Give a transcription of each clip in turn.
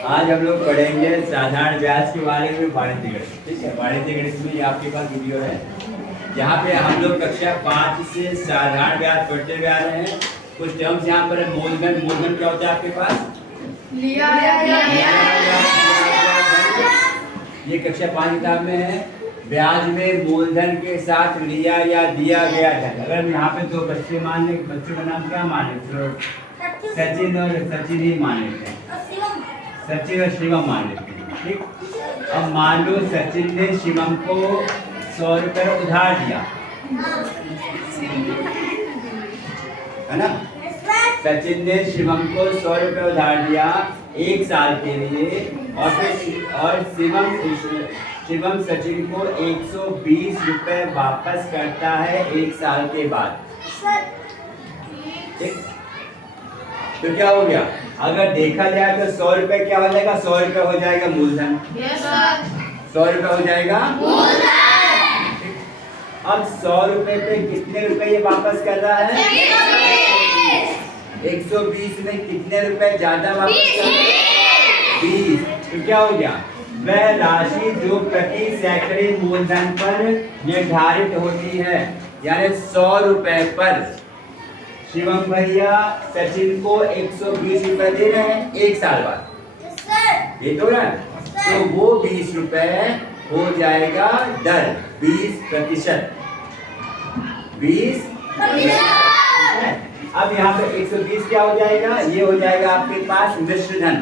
आज हम लोग पढ़ेंगे साधारण ब्याज के बारे में, वाणिज्य गणित। ठीक है, वाणिज्य गणित में ये आपके पास वीडियो है, यहाँ पे हम लोग कक्षा 5 से साधारण ब्याज पढ़ते हुए आ रहे हैं। कुछ टर्म्स यहाँ पर है। मूलधन, मूलधन क्या होता है आपके पास? ये कक्षा 5 किताब में है। ब्याज में मूलधन के साथ लिया या दिया गया धन। अगर हम यहाँ पे दो बच्चे मान लें, बच्चों का नाम क्या मान लें? सचिन और सचिन ही मान लेते हैं, सचिन और शिवम मान लेते हैं। ठीक, अब मान लो सचिन ने शिवम को 100 रुपये उधार दिया, है ना? सचिन ने शिवम को 100 रुपये उधार दिया 1 साल के लिए, और फिर शिवम सचिन को 120 रुपये वापस करता है 1 साल के बाद। ठीक, तो क्या हो गया? अगर देखा जाए तो 100 रुपये क्या हो जाएगा? 100 रुपये हो जाएगा मूलधन। 100 रुपये हो जाएगा मूलधन। अब 100 रुपये पे कितने रुपए ये वापस कर रहा है? 120 में कितने रुपए ज्यादा वापस कर रहा है? 20। तो क्या हो गया? वह राशि जो प्रति सैकड़े मूलधन पर निर्धारित होती है, यानी 100 रुपए पर शिवम भैया सचिन को 120 रुपए दे रहे हैं 1 साल बाद। ये तो ना, तो वो 20 रुपए हो जाएगा दर 20%। 20%। अब यहाँ पे 120 क्या हो जाएगा? ये हो जाएगा आपके पास मिश्र धन।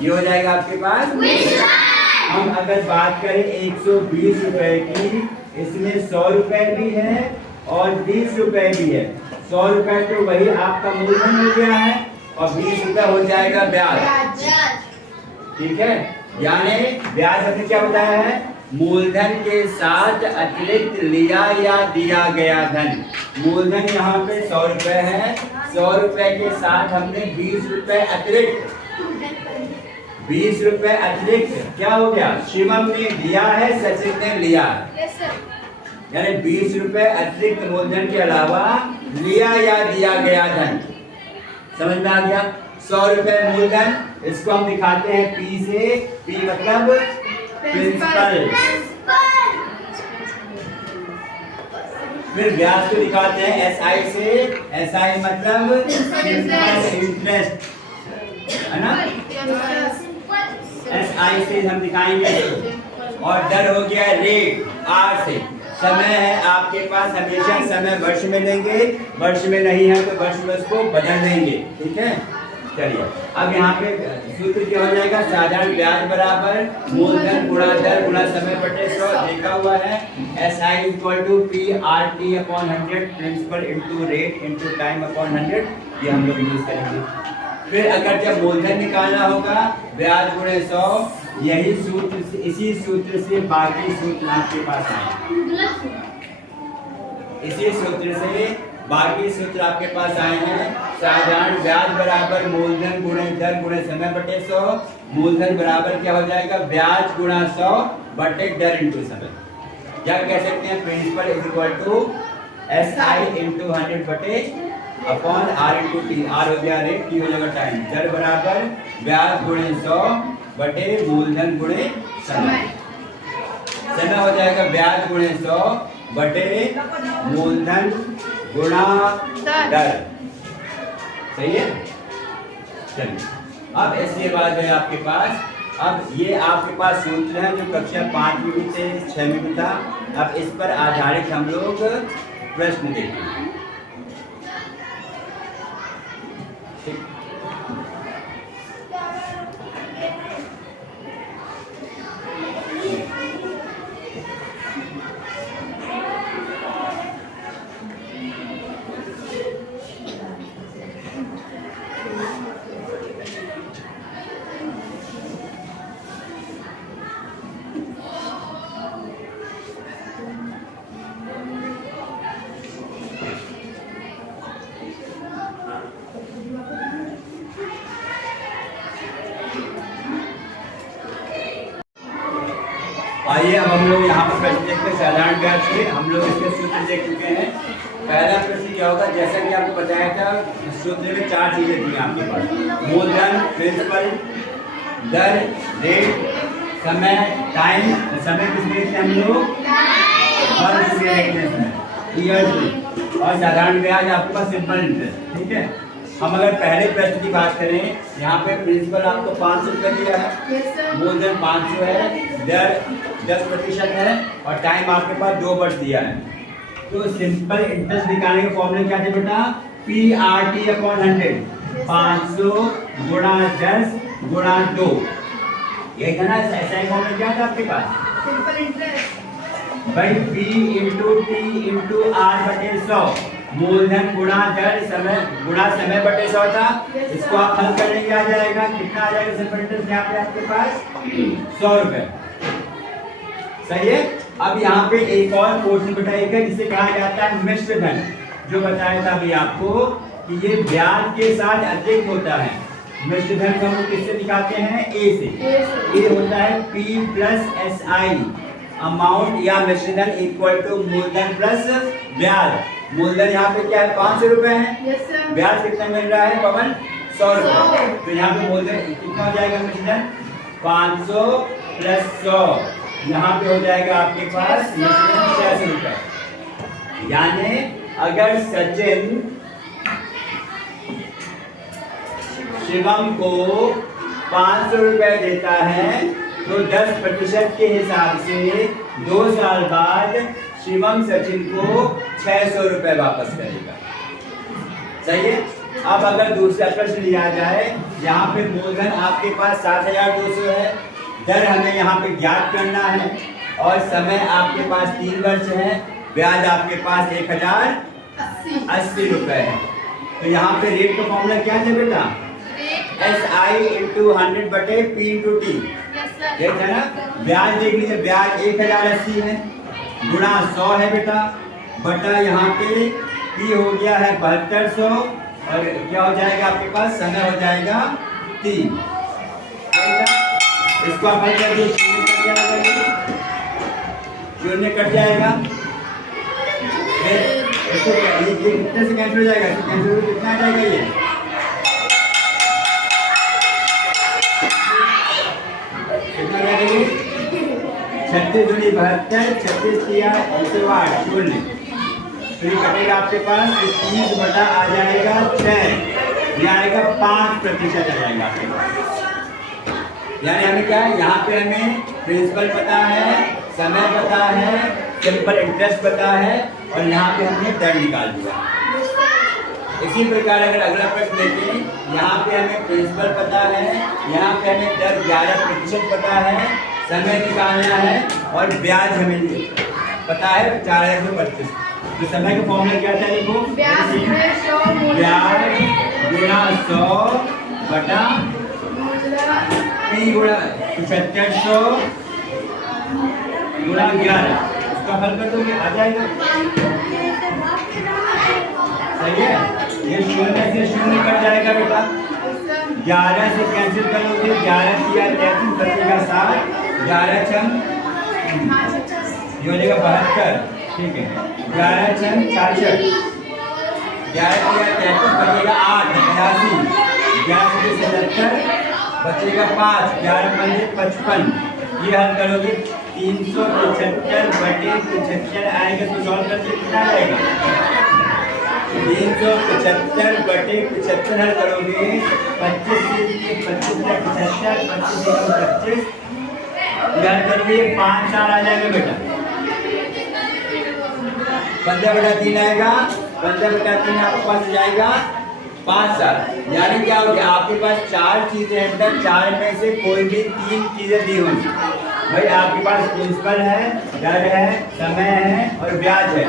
ये हो जाएगा आपके पास। हम अगर बात करें 120 रुपए की, इसमें 100 रुपए भी है और 20 रुपए भी है। 100 रुपए तो वही आपका मूलधन हो गया है और 20 रुपए हो जाएगा ब्याज। ठीक है, यानी ब्याज हमने क्या बताया है? मूलधन के साथ अतिरिक्त लिया या दिया गया धन। मूलधन यहाँ पे 100 रुपए है, 100 रुपए के साथ हमने 20 रुपए अतिरिक्त, 20 रुपए अतिरिक्त क्या हो गया? शिवम ने दिया है, सचिन ने लिया, यानी 20 रुपए अतिरिक्त मूलधन के अलावा लिया या दिया गया धन। समझ में आ गया? 100 रुपए मूलधन, इसको हम दिखाते हैं P से। P मतलब प्रिंसिपल। फिर ब्याज को दिखाते हैं SI से। SI मतलब इंटरेस्ट, है ना? SI से हम दिखाएंगे। और दर हो गया रेट R से। समय है आपके पास, हमेशा समय वर्ष में लेंगे, वर्ष में नहीं है तो वर्ष में उसको बदल देंगे। ठीक है, चलिए अब यहाँ पे सूत्र क्या हो जाएगा? साधारण ब्याज बराबर मूलधन गुणा दर गुणा समय बटे 100। देखा हुआ है SI = PRT/100, principal into rate into time upon 100। ये हम लोग यूज करेंगे। फिर अगर जब मूलधन निकालना होगा, ब्याज गुणे 100, यही सूत्र से, इसी सूत्र से बाकी सूत्र आपके पास आए। इसी सूत्र से बाकी सूत्र आपके पास आए हैं। साधारण ब्याज बराबर मूलधन गुणे दर गुणे समय बटे 100। मूलधन बराबर क्या हो जाएगा? ब्याज गुणा 100 बटे दर इंटू समय। या कह सकते हैं प्रिंसिपल SI × 100 बटे अपॉन R × T। R हो गया रेट, T हो जाएगा टाइम। दर बराबर ब्याज गुणे 100 बटे मूलधन गुणे समय। समय हो जाएगा ब्याज गुणे 100 बटे मूलधन गुणा दर। सही है? चलिए अब इसके बाद है आपके पास, अब ये आपके पास सूत्र है जो कक्षा 5 में भी थे, 6 में भी था। अब इस पर आधारित हम लोग प्रश्न देखेंगे। आइए अब हम लोग यहाँ पर प्रश्न देखते हैं साधारण ब्याज के। हम लोग इसके सूत्र देख चुके हैं। पहला प्रश्न क्या होगा? जैसा कि आपको बताया था, सूत्र में 4 चीजें थी आपके पास: मूलधन, प्रिंसिपल, दर, रेट, समय, टाइम, समय किस लिखते हैं हम लोग? वर्ष से लिखते हैं, ईयर्स। और साधारण ब्याज आपके पास सिंपल इंटरेस्ट, ठीक है। हम अगर पहले प्रश्न की बात करें, यहाँ पे प्रिंसिपल आपको 500 रुपये दिया है, मूलधन 500 है, दर 10% है और टाइम आपके पास 2 वर्ष दिया है। तो सिंपल इंटरेस्ट निकालने का फॉर्मूला क्या है बेटा? PRT/100, 500 गुणा 10 गुणा 2। यही था ना, ऐसा ही फॉर्मूला क्या था आपके पास? सिंपल इंटरेस्ट भाई P into T into R बटे 100, मूलधन गुणा दर समय गुणा समय बटे 100 था। इसको आप हल करेंगे, आ जाएगा कितना? आ जाएगा सिंपल इंटरेस्ट यहाँ पे आपके पास 100 रुपए। सही है। अब यहाँ पे एक और पोर्शन बताइएगा जिसे कहा जाता है मिश्र धन, जो बताया था अभी आपको कि ये ब्याज के साथ अधिक होता है। मिश्र धन को हम किससे निकालते हैं? ए से। ये होता है P प्लस SI, अमाउंट या मिश्र धन इक्वल टू मूलधन प्लस ब्याज। मूलधन यहाँ पे क्या है? 500 रुपए है। ब्याज कितना मिल रहा है पवन? 100 रुपए। तो यहाँ पे मूलधन कितना हो जाएगा? मिश्र धन 500 प्लस 100, यहाँ पे हो जाएगा आपके पास 600 रुपए। यानी अगर सचिन शिवम को 500 रुपए देता है तो 10% के हिसाब से 2 साल बाद शिवम सचिन को 600 रुपए वापस करेगा। सही है। अब अगर दूसरा प्रश्न लिया जाए, यहाँ पे मूलधन आपके पास 7,200 है, दर हमें यहाँ पे ज्ञात करना है और समय आपके पास 3 वर्ष है, ब्याज आपके पास 1080 रुपए है। तो यहाँ पे रेट का फॉर्मूला क्या है बेटा? SI इंटू 100 बटे P इंटू T, ये है ना। ब्याज देख लीजिए, ब्याज 1080 है, गुणा 100 है बेटा, बटा यहाँ पे P हो गया है 7200 और क्या हो जाएगा आपके पास? समय हो जाएगा 3। इसको आप हल कर दीजिए, शून्य कट जाएगा। इसको कितने से कैंसिल हो जाएगा? कितना आ जाएगा? ये कितना आ जाएगा? 36 दूनी 72, 36 तिया 108, शून्य। फिर कटेगा आपके पास 30 बटा आ जाएगा 6, ये आएगा 5% आ जाएगा आपके पास। यानी हमें क्या है? यहाँ पे हमें प्रिंसिपल पता है, समय पता है, सिंपल इंटरेस्ट पता है और यहाँ पे हमने दर निकाल दिया। इसी प्रकार अगर अगला प्रश्न देखें, यहाँ पे हमें प्रिंसिपल पता है, यहाँ पे हमें दर 11% पता है, समय निकालना है और ब्याज हमें पता है 425। तो समय का फॉर्मूला क्या था? देखो, ब्याज गुणा 100 बटा P गुणा 7500 गुणा 11। इसका हल कर दोगे, आ जाएगा। सही है। ये शून्य से शून्य कट जाएगा बेटा, 11 से कैंसिल करोगे, 11 किया 33 बचेगा 7, 11 छम ये हो जाएगा 72, ठीक है। 11 छम 66, 11 किया 33 बचेगा 8, 82, 11 से 77 बचेगा 5, 11 पंजे 55। ये हल करोगे 375 बटे 75 आएगा, तो सॉल्व करके कितना आएगा? 375 बटे 75 हल करोगे, 25 से 25 में 75, 25 से 25 हल करोगे 5 साल आ जाएगा बेटा। 15/3 आएगा, 15/3 आपके पास जाएगा 5 साल। यानी क्या हो गया? आपके पास 4 चीजें हैं बेटा, 4 में से कोई भी 3 चीजें दी होंगी। भाई आपके पास प्रिंसिपल है, दर है, समय है और ब्याज है।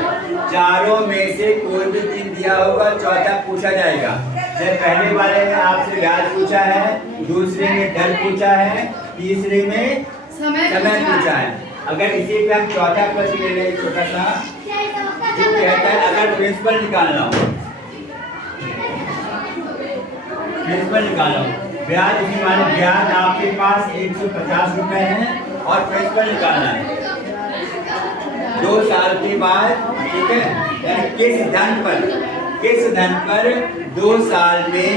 चारों में से कोई भी 3 दिया होगा, चौथा पूछा जाएगा। जैसे पहले वाले में आपसे ब्याज पूछा है, दूसरे में दर पूछा है, तीसरे में समय पूछा है। अगर इसी पे हम चौथा प्रश्न ले लें, छोटा सा, जो कहता है अगर प्रिंसिपल निकालना हो, प्रिंसिपल निकालो, ब्याज की माने ब्याज आपके पास 150 रुपए है और प्रिंसिपल निकालना है 2 साल के बाद, ठीक है। किस धन पर 2 साल में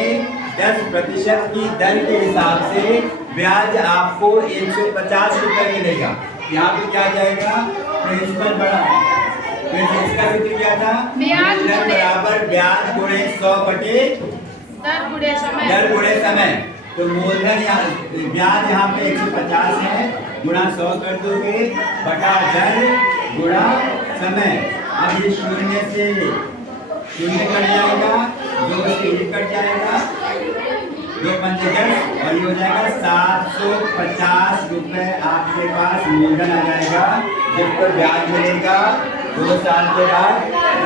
10% की दर के हिसाब से ब्याज आपको 150 रुपए मिलेगा। यहाँ पे क्या जाएगा, प्रिंसिपल बढ़ा, फिर इसका सूत्र क्या था, मूलधन बराबर ब्याज गुणे 100 बटे दर गुणे समय। तो मूलधन यहाँ, ब्याज यहाँ पे 150 है, गुणा 100 कर दोगे, बटा दर गुणा समय। अब ये शून्य से शून्य कट जाएगा, 2 से ये कट जाएगा, 2 पंचे 10 और ये हो जाएगा 750 रुपए आपके पास मूलधन आ जाएगा, जिस पर ब्याज मिलेगा 2 साल के बाद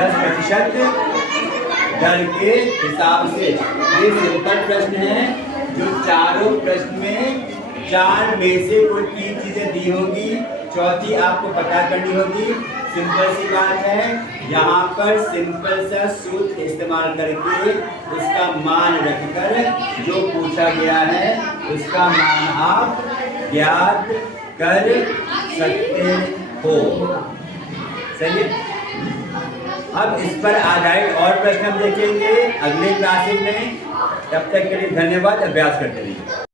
10% दर के हिसाब से। ये सिंपल प्रश्न है, जो चारों प्रश्न में 4 में से कोई 3 चीजें दी होगी, चौथी आपको पता करनी होगी। सिंपल सी बात है, यहाँ पर सिंपल सा सूत्र इस्तेमाल करके उसका मान रखकर जो पूछा गया है उसका मान आप ज्ञात कर सकते हो। सही है। अब इस पर आधारित और प्रश्न हम देखेंगे अगले क्लासेस में। तब तक के लिए धन्यवाद। अभ्यास करते रहिए।